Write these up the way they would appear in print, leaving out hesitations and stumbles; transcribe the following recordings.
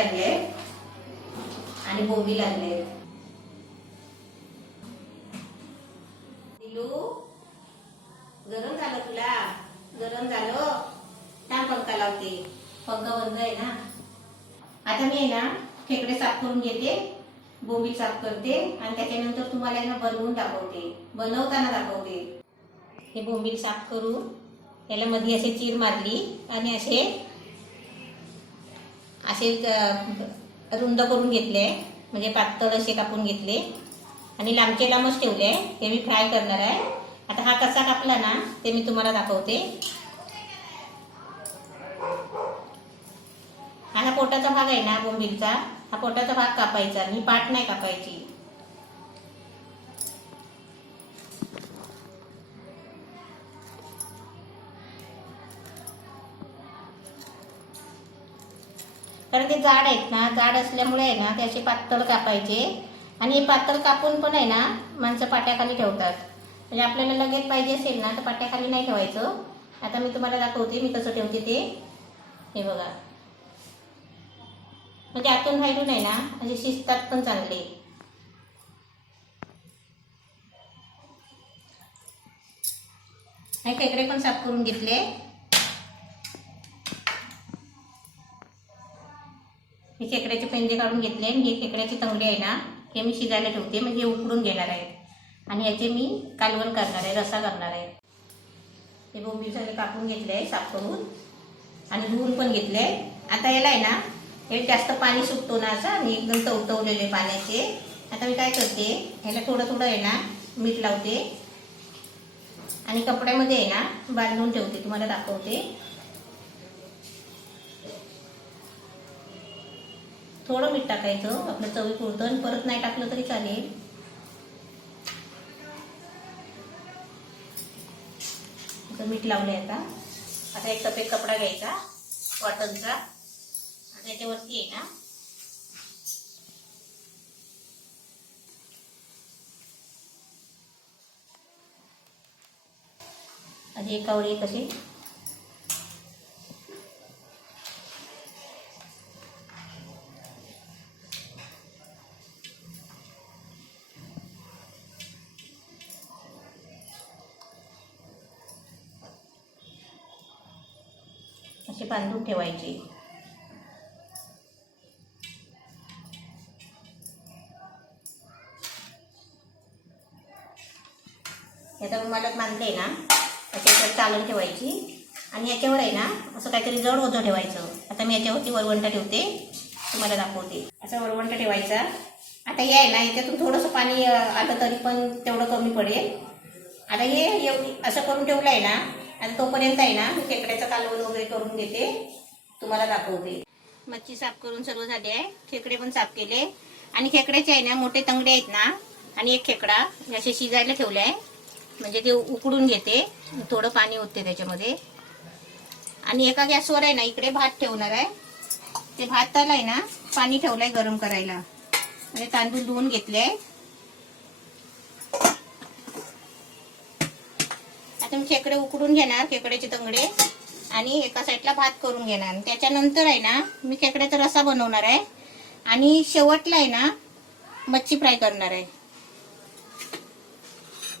आणले आणि बोंबील आणले. दिलू गरम झालं तुला? गरम झालं? थांब पंखा लावते. पंखा बंद आहे ना. आता मी आहे ना खेकडे साफ करून घेते, बोंबील साफ करते आणि त्याच्यानंतर तुम्हाला ना बनवून दाखवते, बनवताना दाखवते. हे बोंबील साफ करून याला मध्ये असे चीर मारली आणि असे असे रुंद करून घेतले, म्हणजे पातळ असे कापून घेतले आणि लांबचे लांबच ठेवले. हे मी फ्राय करणार आहे. आता हा कसा कापला ना ते मी तुम्हाला दाखवते. हा पोटाचा भाग आहे ना बोंबीलचा, हा पोटाचा भाग कापायचा, मी पाठ नाही कापायची. कारण ते जाड आहेत ना, जाड असल्यामुळे आहे ना ते असे पातळ कापायचे. आणि हे पातळ कापून पण आहे ना माणसं पाट्याखाली ठेवतात. म्हणजे आपल्याला लगेच पाहिजे असेल ना तर पाट्याखाली नाही ठेवायचं. आता मी तुम्हाला दाखवते मी कसं ठेवते ते. हे बघा, म्हणजे आतून बाहेरून आहे ना म्हणजे शिजतात पण चांगले. हे खेकडे पण साफ करून घेतले. हे खेकड्याचे पेंजे काढून घेतले आणि हे खेकड्याचे तंगडे आहे ना हे मी शिजायला ठेवते, म्हणजे उकडून घेणार आहे आणि याचे मी कालवण करणार आहे, रस्सा करणार आहे. हे बोंबील सगळे कापून घेतले आहे साफ करून आणि धुवून पण घेतले. आता याला आहे ना हे जास्त पाणी सुटतो ना असं आणि एकदम टवटवलेले पाण्याचे. आता मी काय करते, ह्याला थोडं थोडं आहे ना मीठ लावते आणि कपड्यामध्ये आहे ना बांधून ठेवते, तुम्हाला दाखवते. थोडं मीठ टाकायचं आपलं चवीपुरतं आणि परत नाही टाकलं तरी चालेल. मीठ लावले. आता एक सफेद कपडा घ्यायचा कॉटनचा आणि त्याच्यावरती आहे ना आणि एकावर एक असे बांधून ठेवायचे. याचा रुमालात बांधले ना त्याच्यावर चालून ठेवायची आणि याच्यावर आहे ना असं काहीतरी जड ओझं ठेवायचं. आता मी याच्यावरती वरवंटा ठेवते, तुम्हाला दाखवते. असा वरवंटा ठेवायचा. आता हे आहे ना याच्यातून थोडंसं पाणी आलं तरी पण तेवढं कमी पडेल. आता हे एवढी असं करून ठेवलं आहे ना, आणि तोपर्यंत आहे ना मी खेकड्याचं कालवण वगैरे करून घेते, तुम्हाला दाखवते. मच्छी साफ करून सर्व झाली आहे, खेकडे पण साफ केले आणि खेकड्याचे आहे ना मोठे तंगडे आहेत ना आणि एक खेकडा असे शिजायला ठेवले आहे, म्हणजे ते उकडून घेते. थोडं पाणी होते त्याच्यामध्ये. आणि एका गॅसवर आहे ना इकडे भात ठेवणार आहे. ते भाताला आहे ना पाणी ठेवलंय गरम करायला आणि तांदूळ धुवून घेतले. आता मी खेकडे उकडून घेणार, खेकड्याचे तंगडे, आणि एका साईडला भात करून घेणार. त्याच्यानंतर आहे ना मी खेकड्याचा रस्सा बनवणार आहे आणि शेवटला आहे ना मच्छी फ्राय करणार आहे.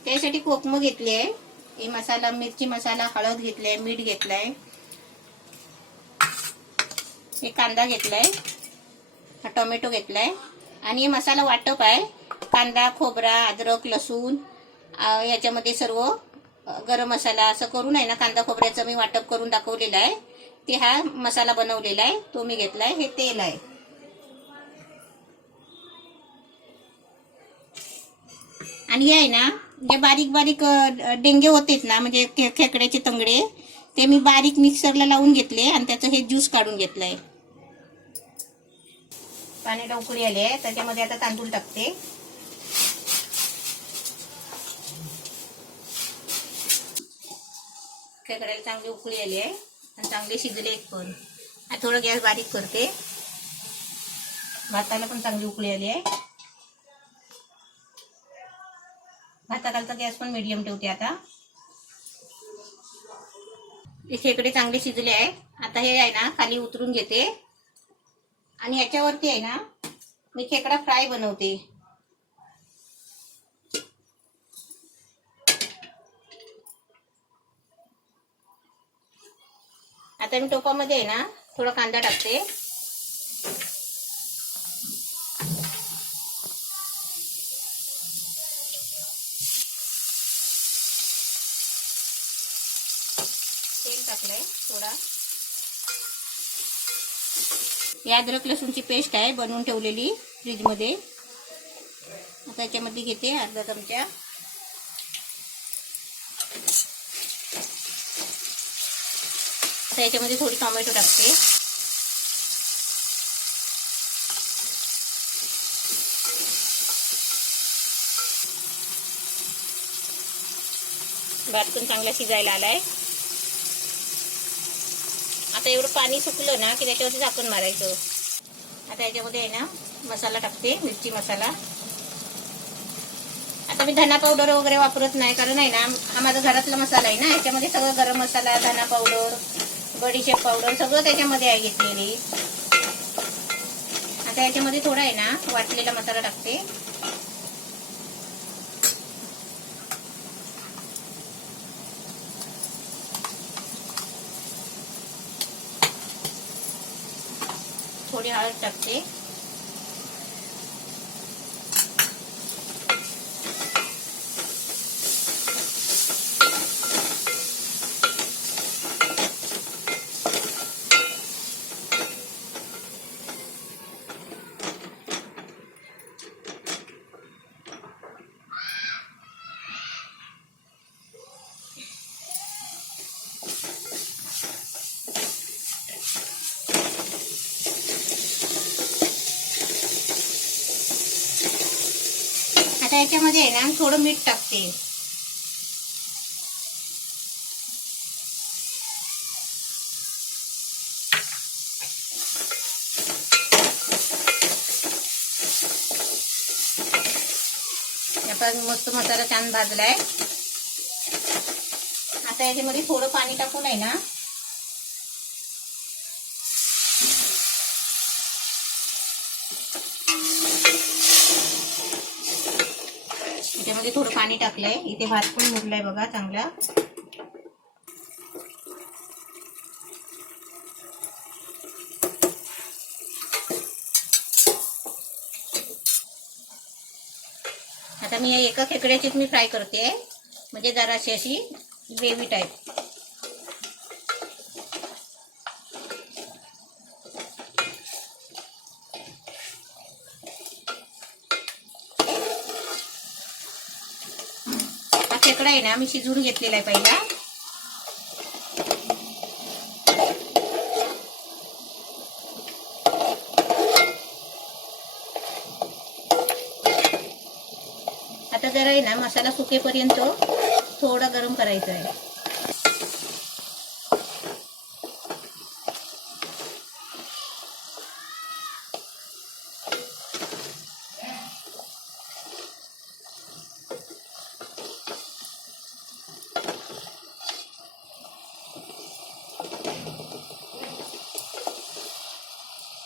त्यासाठी कोकम घेतली आहे, हे मसाला, मिरची मसाला, हळद घेतलाय, मीठ घेतलाय, हे कांदा घेतलाय, हा टोमॅटो घेतलाय आणि हे मसाला वाटप आहे. कांदा, खोबरा, अद्रक, लसूण, याच्यामध्ये सर्व गरम मसाला असं करून आहे ना कांदा खोबऱ्याचं मी वाटप करून दाखवलेलं आहे. ते हा मसाला बनवलेला आहे तो मी घेतलाय. हे तेल आहे. आणि हे आहे ना जे बारीक बारीक डेंगे होतेत ना म्हणजे खेकड्याचे तंगडे, ते मी बारीक मिक्सरला लावून घेतले आणि त्याचं हे ज्यूस काढून घेतलंय. पाण्याला उकळी आली आहे, त्याच्यामध्ये आता तांदूळ टाकते. खेकड्याला चांगली उकळी आली आहे आणि चांगले शिजले पण. आता थोडं गॅस बारीक करते. भाताला पण चांगली उकळी आली आहे. भाताखालचा गॅस पण मीडियम ठेवते. आता हे खेकडे चांगले शिजले आहे. आता हे आहे ना खाली उतरून घेते आणि याच्यावरती आहे ना मी खेकडा फ्राय बनवते. आता मी टोपामध्ये आहे ना थोडा कांदा टाकते. तेल टाकलंय थोडा. ही अद्रक लसूणची पेस्ट आहे बनवून ठेवलेली फ्रीजमध्ये. आता याच्यामध्ये घेते अर्धा चमचा. आता याच्यामध्ये थोडी टोमॅटो टाकते. भात पण चांगला शिजायला आलाय. आता एवढं पाणी सुकलं ना की त्याच्यावरती झाकण मारायचं. आता याच्यामध्ये आहे ना मसाला टाकते, मिरची मसाला. आता मी धना पावडर वगैरे वापरत नाही, कारण आहे ना हा माझा घरातला मसाला आहे ना. याच्यामध्ये सगळं गरम मसाला, धना पावडर, बडीशेप पावडर सगळं त्याच्यामध्ये आहे घेतलेली. आता याच्यामध्ये थोडा आहे ना वाटलेला मसाला टाकते. थोडी हळद टाकते. आता याच्यामध्ये आहे ना थोडं मीठ टाकते. आता मस्त मसाला छान भाजलाय. आता याच्यामध्ये थोडं पाणी टाकून आहे ना याच्यामध्ये थोडं पाणी टाकलंय. इथे भात पण मुरलाय बघा चांगला. आता मी एका खेकड्याचीच मी फ्राय करते, म्हणजे जराशी अशी ग्रेव्ही टाईप. हा खेकडा आहे ना मी शिजवून घेतलेला आहे पहिला. आता जरा आहे ना मसाला सुकेपर्यंत थोडा गरम करायचा आहे.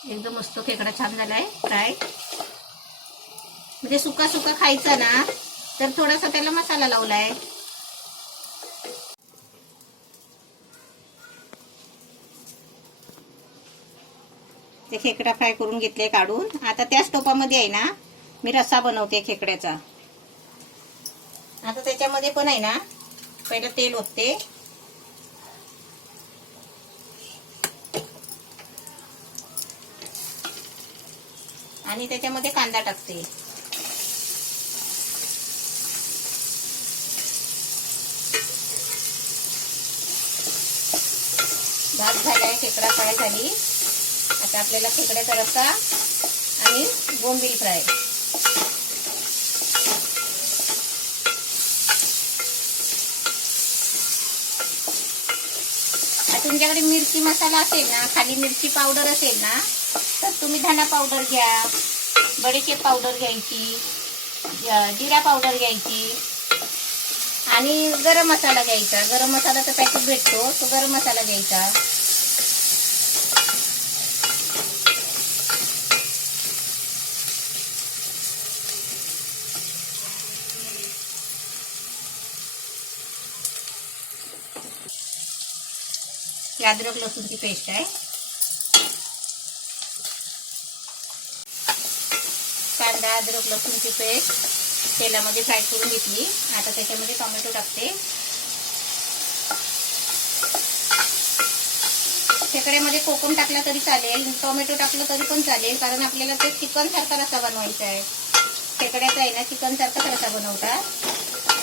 एकदम मस्त खेकडा छान झालाय फ्राय. म्हणजे सुका सुका खायचा ना तर थोडासा त्याला मसाला लावलाय. ते खेकडा फ्राय करून घेतले काढून. आता त्याच टोपामध्ये आहे ना मी रस्सा बनवते खेकड्याचा. आता त्याच्यामध्ये पण आहे ना पहिलं तेल ओतते. आणि त्याच्यामध्ये कांदा टाकते. भात झालाय, खेकडा फ्राय झाली. आता आपल्याला खेकड्याचा रस्सा आणि बोंबील फ्राय. तुमच्याकडे मिरची मसाला असेल ना, खाली मिरची पावडर असेल ना, तर तुम्ही धना पावडर घ्या, बडीशेप पावडर घ्यायची, जिरा पावडर घ्यायची आणि गरम मसाला घ्यायचा. गरम मसालाचा पॅकेट भेटतो, तो गरम मसाला घ्यायचा. अद्रक लसूणची पेस्ट आहे. कांदा अद्रक लसूणची पेस्ट तेलामध्ये फ्राय करून घेतली. आता त्याच्यामध्ये टोमॅटो टाकते. खेकड्यामध्ये कोकम टाकला तरी चालेल, टोमॅटो टाकलं तरी पण चालेल, कारण आपल्याला ते चिकन सारखा रस्सा बनवायचा आहे. खेकड्याचा आहे ना चिकन सारखाच रस्सा बनवतात.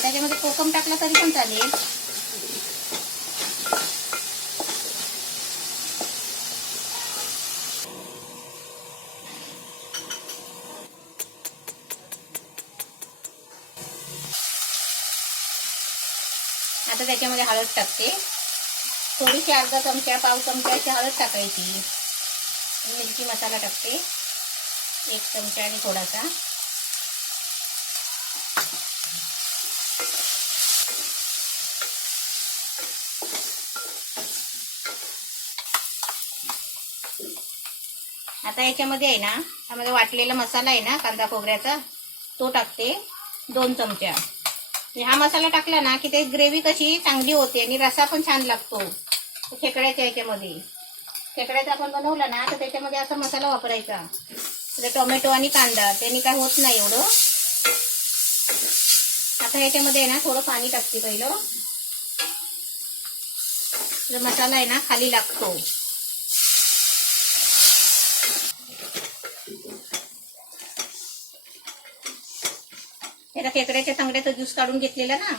त्याच्यामध्ये कोकम टाकला तरी पण चालेल. आता त्याच्यामध्ये हळद टाकते. थोडीशी अर्धा चमचा पाव चमच्याची हळद टाकायची. मिरची मसाला टाकते 1 चमचा आणि थोडासा. आता याच्यामध्ये आहे ना आम्हाला वाटलेला मसाला आहे ना कांदा खोबऱ्याचा तो टाकते 2 चमचा. हा मसाला टाकला ना की ते ग्रेव्ही कशी चांगली होते आणि रसा पण छान लागतो. खेकड्याच्या याच्यामध्ये खेकड्याचा आपण बनवला ना तर त्याच्यामध्ये असा मसाला वापरायचा. तर टोमॅटो आणि कांदा त्यांनी काय होत नाही एवढं. आता याच्यामध्ये आहे ना थोडं पाणी टाकते पहिलं. तर मसाला आहे ना खाली लागतो. त्याला खेकड्याच्या चांगल्याचा ज्यूस काढून घेतलेला ना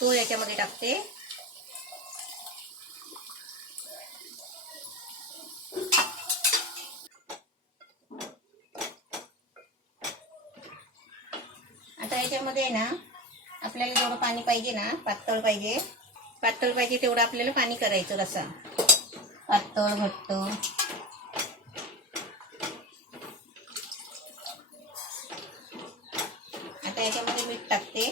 तो याच्यामध्ये टाकते. आता याच्यामध्ये आहे ना आपल्याला जेवढं पाणी पाहिजे ना पातळ पाहिजे तेवढं आपल्याला पाणी करायचं. रस्सा पातळ घट्ट. आता याच्यामध्ये मीठ टाकते.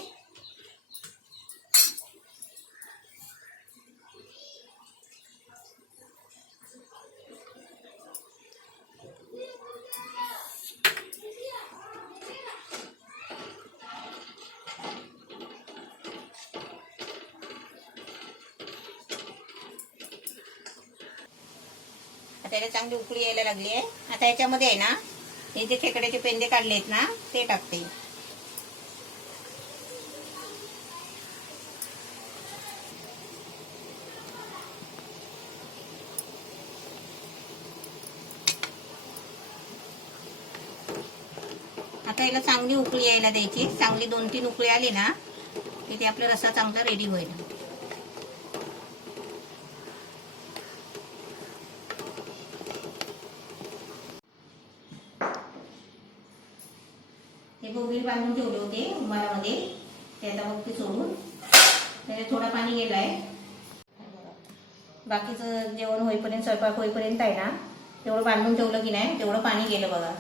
आता याला चांगली उकळी यायला लागली आहे. आता याच्यामध्ये आहे ना हे जे खेकड्याचे पेंदे काढले आहेत ना ते टाकते. आता याला चांगली उकळी यायला द्यायची. चांगली 2-3 उकळी आली ना की ते आपला रस्सा चांगला रेडी होईल. हे बोंबील बांधून ठेवले होते उंबारामध्ये ते आता मग ते सोडून त्याला थोडा पाणी गेलाय. बाकीचं जेवण होईपर्यंत स्वयंपाक होईपर्यंत आहे ना तेवढं बांधून ठेवलं की नाही तेवढं पाणी गेलं बघा.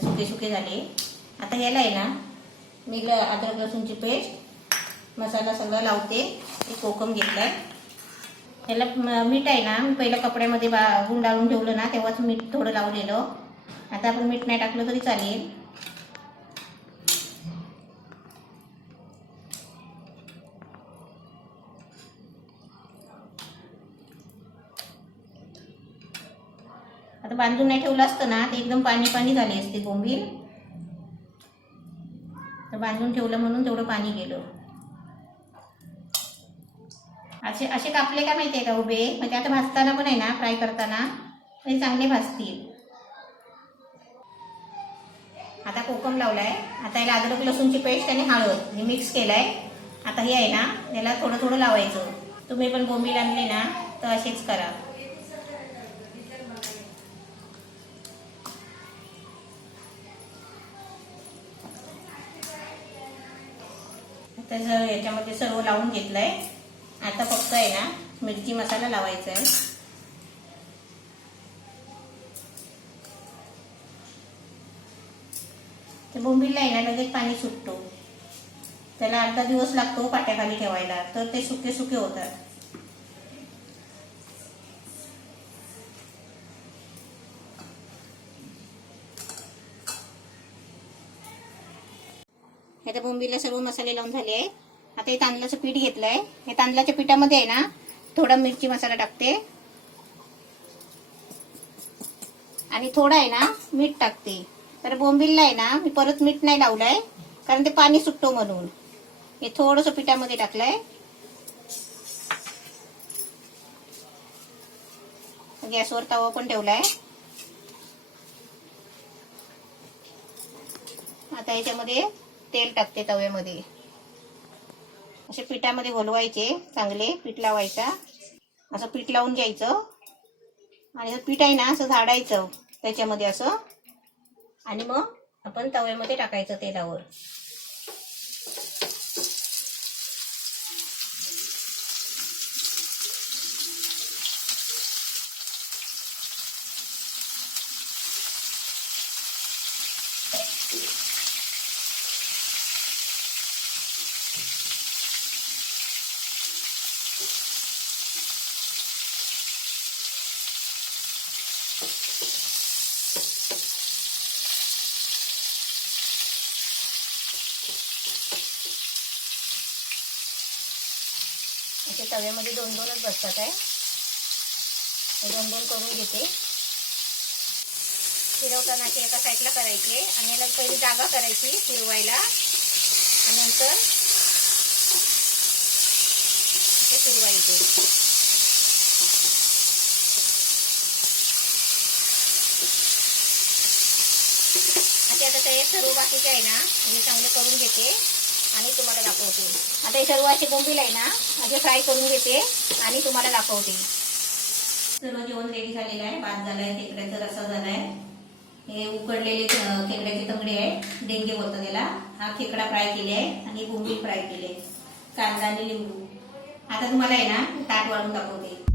सुके झाले. आता याला आहे ना मी अद्रक लसूणची पेस्ट मसाला सगळा लावते. एक कोकम घेतलाय. याला मीठ आहे ना मी पहिलं कपड्यामध्ये गुंडाळून ठेवलं ना तेव्हाच मीठ थोडं लावलेलं. आता आपण मीठ नाही टाकलं तरी चालेल. आता बांधून नाही ठेवलं असतं ना ते एकदम पाणी झाले असते बोंबील. तर बांधून ठेवलं म्हणून तेवढं पाणी गेलं. असे कापले का माहिती आहे का उभे, म्हणजे आता भाजताना पण आहे ना फ्राय करताना ते चांगले भाजतील. आता कोकम लावलाय. आता याला अद्रक लसूणची पेस्ट आणि हळद हे मिक्स केलाय. आता हे आहे ना याला थोडं थोडं लावायचं. तुम्ही पण बोंबील आणले ना तर असेच करा. आता याच्यामध्ये सर्व लावून घेतलंय. आता फक्त आहे ना मिरची मसाला लावायचा आहे. ते बोंबीलला आहे ना लगेच पाणी सुटतो. त्याला अर्धा दिवस लागतो पाट्याखाली ठेवायला तर ते सुके सुके होतात. आता बोंबीला सर्व मसाले लावून झाले आहे. आता हे तांदळाचं पीठ घेतलंय. हे तांदळाच्या पिठामध्ये आहे ना थोडा मिरची मसाला टाकते. आणि थोडं आहे ना मीठ टाकते. तर बोंबीलला आहे ना मी परत मीठ नाही लावलंय, कारण ते पाणी सुटतो म्हणून. हे थोडंसं पिठामध्ये टाकलंय. गॅसवर तवा पण ठेवलाय. आता याच्यामध्ये तेल टाकते तव्यामध्ये. असे पिठामध्ये घोलवायचे, चांगले पीठ लावायचा. असं पीठ लावून घ्यायचं आणि पीठ आहे ना असं झाडायचं त्याच्यामध्ये असं, आणि मग आपण तव्यामध्ये टाकायचं तेलावर. असे तव्यामध्ये दोन दोनच बसतात आहे. दोन दोन करून घेते. फिरवताना एका साईडला करायचे आणि याला पहिली जागा करायची फिरवायला, आणि नंतर ते फिरवायचे. असे आता ते सर्व बाकीचे आहे ना मी चांगले करून घेते आणि तुम्हाला दाखवते. आता हे सर्व असे बोंबील आहे ना असे फ्राय करून घेते आणि तुम्हाला दाखवते. सर्व जेवण रेडी झालेलं आहे. भात झालाय, खेकड्याचा रस्सा झालाय, हे उकडलेले खेकड्याचे तंगडे आहे, डेंगे बोलतात त्याला. हा खेकडा फ्राय केले आहे आणि बोंबील फ्राय केले, कांदा आणि लिंबू. आता तुम्हाला आहे ना ताट वाढून दाखवते.